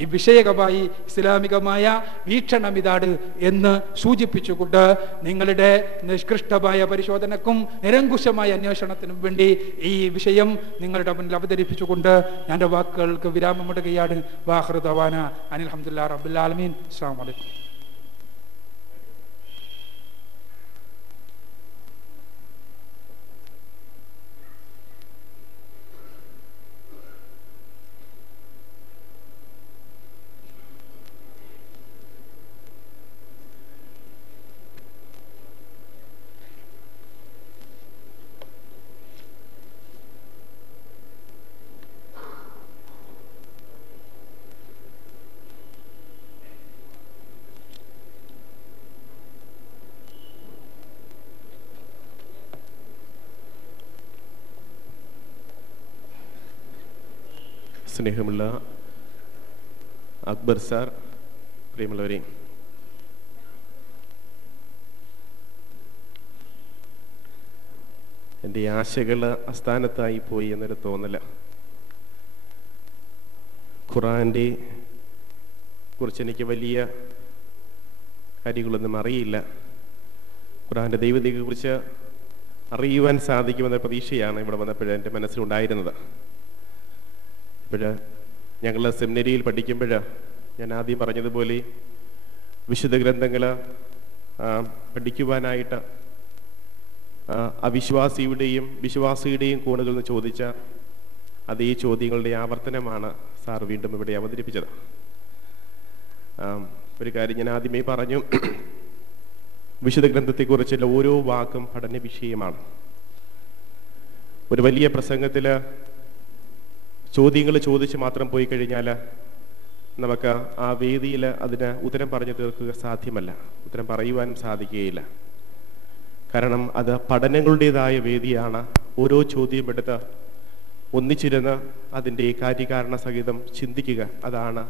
ഈ വിഷയകമായി ഇസ്ലാമികമായ വീക്ഷണം ഇതാണ് എന്ന് സൂചിപ്പിച്ചുകൊണ്ട് നിങ്ങളുടെ നിഷ്കൃഷ്ടമായ പരിശോധനക്കും നിരങ്കുശമായ അന്വേഷണത്തിനും വേണ്ടി ഈ വിഷയം നിങ്ങളുടെ മുന്നിൽ അവതരിപ്പിച്ചുകൊണ്ട് ഞാൻ എൻ്റെ വാക്കുകൾക്ക് വിരാമമിടുകയാണ്. വാഖിറു ദഅവാന അനിൽ ഹംദുലില്ലാഹി റബ്ബിൽ ആലമീൻ. അസ്സലാമു അലൈക്കും. സ്നേഹമുള്ള അക്ബർ സാർ, പ്രിയമുള്ളവരെ, എൻ്റെ ആശകൾ അസ്ഥാനത്തായി പോയി എന്നൊരു തോന്നല. ഖുർആൻ്റെ കുറിച്ച് എനിക്ക് വലിയ കാര്യങ്ങളൊന്നും അറിയില്ല. ഖുർആൻ്റെ ദൈവതയെക്കുറിച്ച് അറിയുവാൻ സാധിക്കുമെന്ന പ്രതീക്ഷയാണ് ഇവിടെ വന്നപ്പോൾ എൻ്റെ മനസ്സിലുണ്ടായിരുന്നത്. ഞങ്ങൾ സെമിനറിയിൽ പഠിക്കുമ്പോൾ ഞാൻ ആദ്യം പറഞ്ഞതുപോലെ വിശുദ്ധ ഗ്രന്ഥങ്ങൾ പഠിക്കുവാനായിട്ട് അവിശ്വാസിയുടെയും വിശ്വാസിയുടെയും കോണുകളിൽ നിന്ന് ചോദിച്ച അതേ ചോദ്യങ്ങളുടെ ആവർത്തനമാണ് സാർ വീണ്ടും ഇവിടെ അവതരിപ്പിച്ചത്. ഒരു കാര്യം ഞാൻ ആദ്യമേ പറഞ്ഞു, വിശുദ്ധ ഗ്രന്ഥത്തെക്കുറിച്ചുള്ള ഓരോ വാക്കും പഠന വിഷയമാണ്. ഒരു വലിയ പ്രസംഗത്തിൽ ചോദ്യങ്ങൾ ചോദിച്ച് മാത്രം പോയി കഴിഞ്ഞാൽ നമുക്ക് ആ വേദിയിൽ അതിന് ഉത്തരം പറഞ്ഞു തീർക്കുക സാധ്യമല്ല, ഉത്തരം പറയുവാനും സാധിക്കുകയില്ല. കാരണം അത് പഠനങ്ങളുടേതായ വേദിയാണ്. ഓരോ ചോദ്യം എടുത്ത് ഒന്നിച്ചിരുന്ന് അതിൻ്റെ കാര്യകാരണ സഹിതം ചിന്തിക്കുക, അതാണ്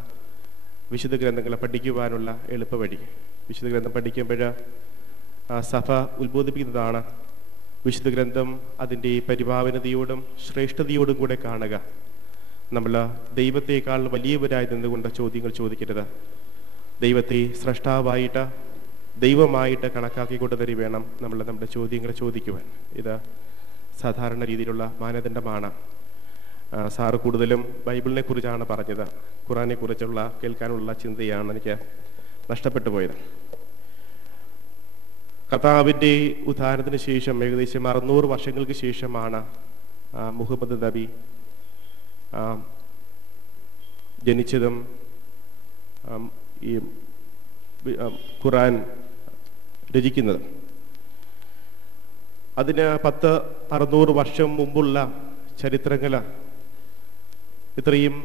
വിശുദ്ധ ഗ്രന്ഥങ്ങളെ പഠിക്കുവാനുള്ള എളുപ്പവഴി. വിശുദ്ധ ഗ്രന്ഥം പഠിക്കുമ്പോൾ സഭ ഉത്ബോധിപ്പിക്കുന്നതാണ് വിശുദ്ധ ഗ്രന്ഥം അതിൻ്റെ പരിഭാവനതയോടും ശ്രേഷ്ഠതയോടും കൂടെ കാണുക. നമ്മൾ ദൈവത്തെക്കാൾ വലിയവരായി നിന്നുകൊണ്ട് ചോദ്യങ്ങൾ ചോദിക്കരുത്. ദൈവത്തെ സ്രഷ്ടാവായിട്ട് ദൈവമായിട്ട് കണക്കാക്കിക്കൊണ്ട് തന്നെ വേണം നമ്മൾ നമ്മുടെ ചോദ്യങ്ങൾ ചോദിക്കുവാൻ. ഇത് സാധാരണ രീതിയിലുള്ള മാനദണ്ഡമാണ്. സാറ് കൂടുതലും ബൈബിളിനെ കുറിച്ചാണ് പറഞ്ഞത്. ഖുർആനെ കുറിച്ചുള്ള കേൾക്കാനുള്ള ചിന്തയാണ് എനിക്ക് നഷ്ടപ്പെട്ടു പോയത്. കർത്താവിൻ്റെ ഉദ്ധാനത്തിന് ശേഷം ഏകദേശം 600 വർഷങ്ങൾക്ക് ശേഷമാണ് മുഹമ്മദ് നബി ജനിച്ചതും ഈ ഖുർആൻ രചിക്കുന്നത്. അതിന് 600 വർഷം മുമ്പുള്ള ചരിത്രങ്ങൾ ഇത്രയും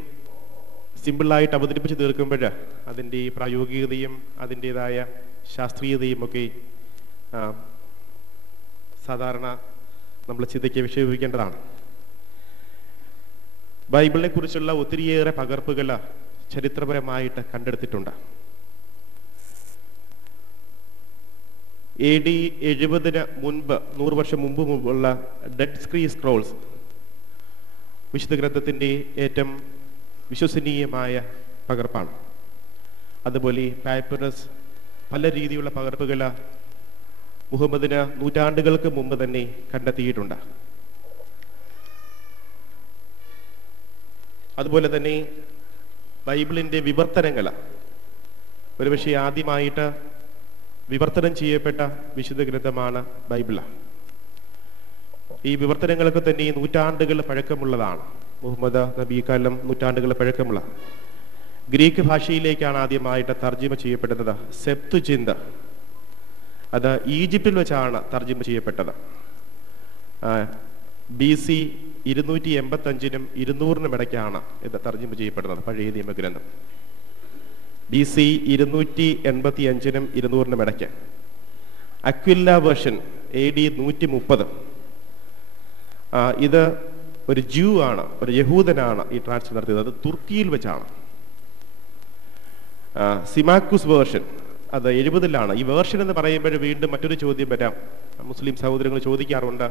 സിമ്പിളായിട്ട് അവതരിപ്പിച്ച് തീർക്കുമ്പോൾ അതിൻ്റെ പ്രായോഗികതയും അതിൻ്റെതായ ശാസ്ത്രീയതയും ഒക്കെ സാധാരണ നമ്മൾ ചിന്തയ്ക്ക് വിഷയിപ്പിക്കേണ്ടതാണ്. ബൈബിളിനെ കുറിച്ചുള്ള ഒത്തിരിയേറെ പകർപ്പുകൾ ചരിത്രപരമായിട്ട് കണ്ടെടുത്തിട്ടുണ്ട്. AD 70 മുൻപ് 100 വർഷം മുമ്പുള്ള ഡെഡ് സ്ക്രീ സ്ക്രോൾസ് വിശുദ്ധ ഗ്രന്ഥത്തിൻ്റെ ഏറ്റവും വിശ്വസനീയമായ പകർപ്പാണ്. അതുപോലെ പാപ്പിറസ്, പല രീതിയിലുള്ള പകർപ്പുകൾ മുഹമ്മദിന് നൂറ്റാണ്ടുകൾക്ക് മുമ്പ് തന്നെ കണ്ടെത്തിയിട്ടുണ്ട്. അതുപോലെ തന്നെ ബൈബിളിൻ്റെ വിവർത്തനങ്ങൾ, ഒരുപക്ഷെ ആദ്യമായിട്ട് വിവർത്തനം ചെയ്യപ്പെട്ട വിശുദ്ധ ഗ്രന്ഥമാണ് ബൈബിള്. ഈ വിവർത്തനങ്ങളൊക്കെ തന്നെ നൂറ്റാണ്ടുകൾ പഴക്കമുള്ളതാണ്. മുഹമ്മദ് നബിക്കാലം നൂറ്റാണ്ടുകൾ പഴക്കമുള്ള ഗ്രീക്ക് ഭാഷയിലേക്കാണ് ആദ്യമായിട്ട് തർജ്ജിമ ചെയ്യപ്പെടുന്നത്. സെപ്തുജിന്ത, അത് ഈജിപ്തിൽ വെച്ചാണ് തർജ്ജിമ ചെയ്യപ്പെട്ടത്. BC 285-നും 200-നും ഇടയ്ക്കാണ് ഇത് തർജ്ജിമ ചെയ്യപ്പെടുന്നത്, പഴയ നിയമഗ്രന്ഥം. BC 285-നും 200-നും ഇടയ്ക്ക്. അക്വില്ല വേർഷൻ AD 130. ഇത് ഒരു ജൂ ആണ്, ഒരു യഹൂദനാണ് ഈ ട്രാൻസ്ലേറ്റ് നടത്തിയത്. അത് തുർക്കിയിൽ വെച്ചാണ്. സിമാക്കുസ് വേർഷൻ അത് 70-ലാണ്. ഈ വേർഷൻ എന്ന് പറയുമ്പോൾ വീണ്ടും മറ്റൊരു ചോദ്യം വരാം. മുസ്ലിം സഹോദരങ്ങൾ ചോദിക്കാറുണ്ട്,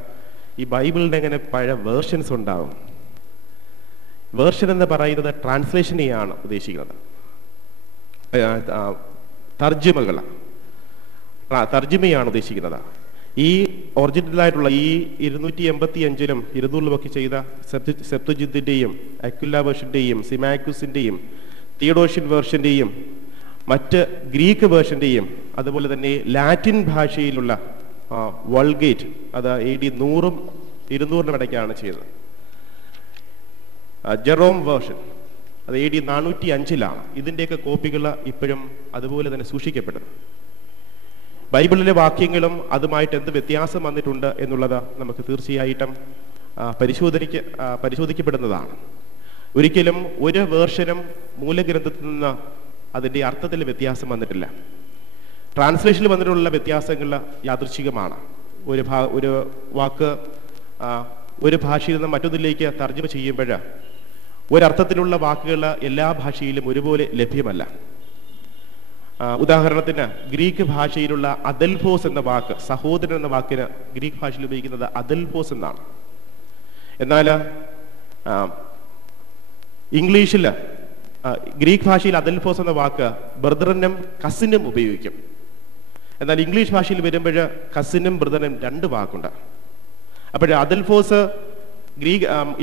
ഈ ബൈബിളിന് എങ്ങനെ പഴയ വേർഷൻസ് ഉണ്ടാവും? വേർഷൻ എന്ന് പറയുന്നത് ട്രാൻസ്ലേഷനെയാണ് ഉദ്ദേശിക്കുന്നത്. തർജിമയാണ് ഉദ്ദേശിക്കുന്നത്. ഈ ഒറിജിനലായിട്ടുള്ള ഈ 285-ലും 200-ലുമൊക്കെ ചെയ്ത സെപ്തുജിന്റിൻ്റെയും അക്വില വേർഷൻ്റെയും സിമാക്യുസിൻ്റെയും തിയഡോഷ്യൻ വേർഷൻ്റെയും മറ്റ് ഗ്രീക്ക് വേർഷൻ്റെയും അതുപോലെ തന്നെ ലാറ്റിൻ ഭാഷയിലുള്ള വൾഗേറ്റ് അത് AD 100-ഉം 200-നും ഇടയ്ക്കാണ് ചെയ്തത്. ജെറോം വേർഷൻ അത് AD 405-ലാണ്. ഇതിൻ്റെയൊക്കെ കോപ്പികൾ ഇപ്പോഴും അതുപോലെ തന്നെ സൂക്ഷിക്കപ്പെടുന്നു. ബൈബിളിലെ വാക്യങ്ങളും അതുമായിട്ട് എന്ത് വ്യത്യാസം വന്നിട്ടുണ്ട് എന്നുള്ളത് നമുക്ക് തീർച്ചയായിട്ടും പരിശോധിക്കപ്പെടുന്നതാണ്. ഒരിക്കലും ഒരു വേർഷനും മൂലഗ്രന്ഥത്തിൽ നിന്ന് അതിൻ്റെ അർത്ഥത്തിൽ വ്യത്യാസം വന്നിട്ടില്ല. ട്രാൻസ്ലേഷനിൽ വന്നിട്ടുള്ള വ്യത്യാസങ്ങൾ യാദൃച്ഛികമാണ്. ഒരു വാക്ക് ഒരു ഭാഷയിൽ നിന്ന് മറ്റൊന്നിലേക്ക് തർജ്ജമ ചെയ്യുമ്പോൾ ഒരർത്ഥത്തിലുള്ള വാക്കുകൾ എല്ലാ ഭാഷയിലും ഒരുപോലെ ലഭ്യമല്ല. ഉദാഹരണത്തിന് ഗ്രീക്ക് ഭാഷയിലുള്ള അദൽഫോസ് എന്ന വാക്ക്, സഹോദരൻ എന്ന വാക്കിന് ഗ്രീക്ക് ഭാഷയിൽ ഉപയോഗിക്കുന്നത് അദൽഫോസ് എന്നാണ്. എന്നാൽ ഇംഗ്ലീഷിൽ ഗ്രീക്ക് ഭാഷയിൽ അദൽഫോസ് എന്ന വാക്ക് ബ്രദറിനും കസിനും ഉപയോഗിക്കും. എന്നാൽ ഇംഗ്ലീഷ് ഭാഷയിൽ വരുമ്പോൾ കസിനും ബ്രദറിനും 2 വാക്കുണ്ട്. അപ്പോൾ അദൽഫോസ്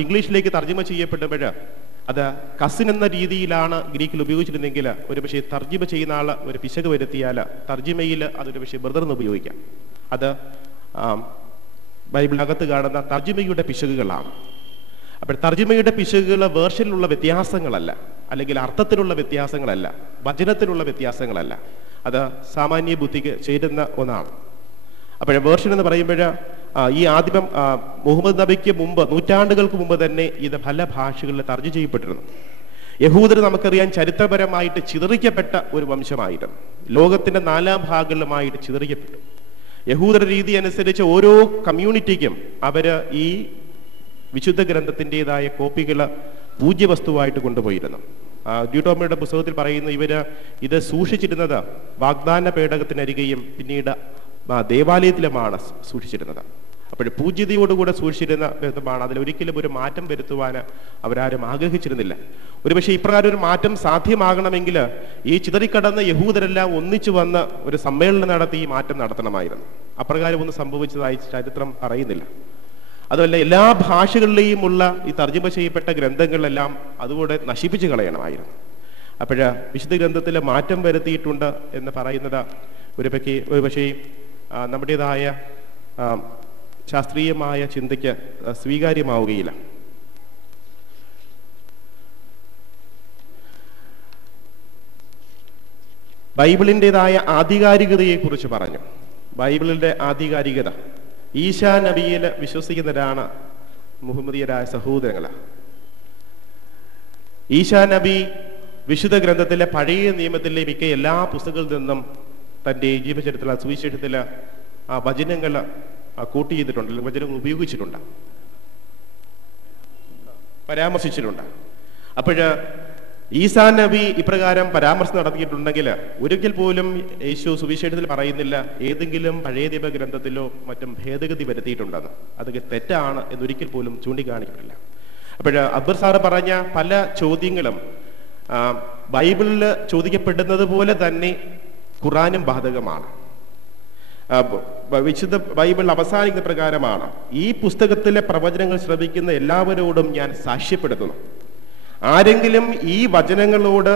ഇംഗ്ലീഷിലേക്ക് തർജ്ജമ ചെയ്യപ്പെടുമ്പോൾ അത് കസിൻ എന്ന രീതിയിലാണ് ഗ്രീക്കിൽ ഉപയോഗിച്ചിരുന്നെങ്കിൽ ഒരുപക്ഷെ തർജ്ജിമ ചെയ്യുന്ന ആൾ ഒരു പിശക് വരുത്തിയാൽ തർജ്ജിമയിൽ അതൊരു പക്ഷേ ബ്രദറിന് ഉപയോഗിക്കാം. അത് ബൈബിളിനകത്ത് കാണുന്ന തർജ്ജിമയുടെ പിശകുകളാണ്. അപ്പോൾ തർജ്ജിമയുടെ പിശകുകൾ വേർഷനിലുള്ള വ്യത്യാസങ്ങളല്ല, അല്ലെങ്കിൽ അർത്ഥത്തിലുള്ള വ്യത്യാസങ്ങളല്ല, വചനത്തിലുള്ള വ്യത്യാസങ്ങളല്ല. അത് സാമാന്യ ബുദ്ധിക്ക് ചേരുന്ന ഒന്നാണ്. അപ്പോൾ വേർഷൻ എന്ന് പറയുമ്പോൾ ഈ ആദിമം മുഹമ്മദ് നബിക്ക് മുമ്പ്, നൂറ്റാണ്ടുകൾക്ക് മുമ്പ് തന്നെ ഇത് പല ഭാഷകളിൽ തർജ്ജമ ചെയ്യപ്പെട്ടിരുന്നു. യഹൂദർ നമുക്കറിയാം ചരിത്രപരമായിട്ട് ചിതറിക്കപ്പെട്ട ഒരു വംശമായിരുന്നു. ലോകത്തിന്റെ 4 ഭാഗങ്ങളിലുമായിട്ട് ചിതറിക്കപ്പെട്ടു. യഹൂദരുടെ രീതി അനുസരിച്ച് ഓരോ കമ്മ്യൂണിറ്റിക്കും അവര് ഈ വിശുദ്ധ ഗ്രന്ഥത്തിൻ്റെതായ കോപ്പികൾ പൂജ്യവസ്തുവായിട്ട് കൊണ്ടുപോയിരുന്നു. ഡ്യൂട്ടോമിയുടെ പുസ്തകത്തിൽ പറയുന്നു, ഇത് സൂക്ഷിച്ചിരുന്നത് വാഗ്ദാന പേടകത്തിനരികെയും പിന്നീട് ദേവാലയത്തിലുമാണ് സൂക്ഷിച്ചിരുന്നത്. അപ്പോൾ പൂജ്യതയോടുകൂടെ സൂക്ഷിച്ചിരുന്ന ഗ്രന്ഥമാണ്. അതിലൊരിക്കലും ഒരു മാറ്റം വരുത്തുവാൻ അവരാരും ആഗ്രഹിച്ചിരുന്നില്ല. ഒരുപക്ഷെ ഇപ്രകാരം ഒരു മാറ്റം സാധ്യമാകണമെങ്കിൽ ഈ ചിതറിക്കടന്ന യഹൂദരെല്ലാം ഒന്നിച്ചു വന്ന് ഒരു സമ്മേളനം നടത്തി ഈ മാറ്റം നടത്തണമായിരുന്നു. അപ്രകാരം ഒന്നും സംഭവിച്ചതായി ചരിത്രം പറയുന്നില്ല. അതുമല്ല, എല്ലാ ഭാഷകളിലെയും ഉള്ള ഈ തർജ്ജമ ചെയ്യപ്പെട്ട ഗ്രന്ഥങ്ങളെല്ലാം അതുകൂടെ നശിപ്പിച്ചു കളയണമായിരുന്നു. അപ്പോൾ വിശുദ്ധ ഗ്രന്ഥത്തിൽ മാറ്റം വരുത്തിയിട്ടുണ്ട് എന്ന് പറയുന്നത് ഒരുപക്ഷെ നമ്മുടേതായ ശാസ്ത്രീയമായ ചിന്തയ്ക്ക് സ്വീകാര്യമാവുകയില്ല. ബൈബിളിൻ്റെതായ ആധികാരികതയെക്കുറിച്ച് പറഞ്ഞു. ബൈബിളിൻ്റെ ആധികാരികത, ഈശാ നബിയിൽ വിശ്വസിക്കുന്നവരാണ് മുഹമ്മദീയരായ സഹോദരങ്ങൾ. ഈശാ നബി വിശുദ്ധ ഗ്രന്ഥത്തിലെ പഴയ നിയമത്തിലെ മിക്ക എല്ലാ പുസ്തകങ്ങളിൽ നിന്നും തൻ്റെ ജീവചരിത്രത്തിലെ സുവിശേഷത്തിലെ വചനങ്ങൾ കൂട്ടി ചെയ്തിട്ടുണ്ട്, അല്ലെങ്കിൽ വചനങ്ങൾ ഉപയോഗിച്ചിട്ടുണ്ട്, പരാമർശിച്ചിട്ടുണ്ട്. അപ്പോൾ ഈസാ നബി ഇപ്രകാരം പരാമർശം നടത്തിയിട്ടുണ്ടെങ്കിൽ ഒരിക്കൽ പോലും യേശു സുവിശേഷത്തിൽ പറയുന്നില്ല ഏതെങ്കിലും പഴയ നിയമ ഗ്രന്ഥത്തിലോ മറ്റും ഭേദഗതി വരുത്തിയിട്ടുണ്ടെന്ന്. അതൊക്കെ തെറ്റാണ് എന്നൊരിക്കൽ പോലും ചൂണ്ടിക്കാണിക്കില്ല. അപ്പോൾ അക്ബർ സാറ് പറഞ്ഞ പല ചോദ്യങ്ങളും ബൈബിളിൽ ചോദിക്കപ്പെടുന്നത് പോലെ തന്നെ ഖുറാനും ബാധകമാണ്. വിശുദ്ധ ബൈബിൾ അവസാനിക്കുന്ന പ്രകാരമാണ്, ഈ പുസ്തകത്തിലെ പ്രവചനങ്ങൾ ശ്രവിക്കുന്ന എല്ലാവരോടും ഞാൻ സാക്ഷ്യപ്പെടുത്തുന്നു, ആരെങ്കിലും ഈ വചനങ്ങളോട്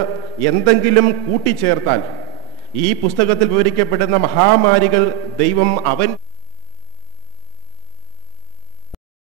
എന്തെങ്കിലും കൂട്ടിച്ചേർത്താൽ ഈ പുസ്തകത്തിൽ വിവരിക്കപ്പെടുന്ന മഹാമാരികൾ ദൈവം അവൻ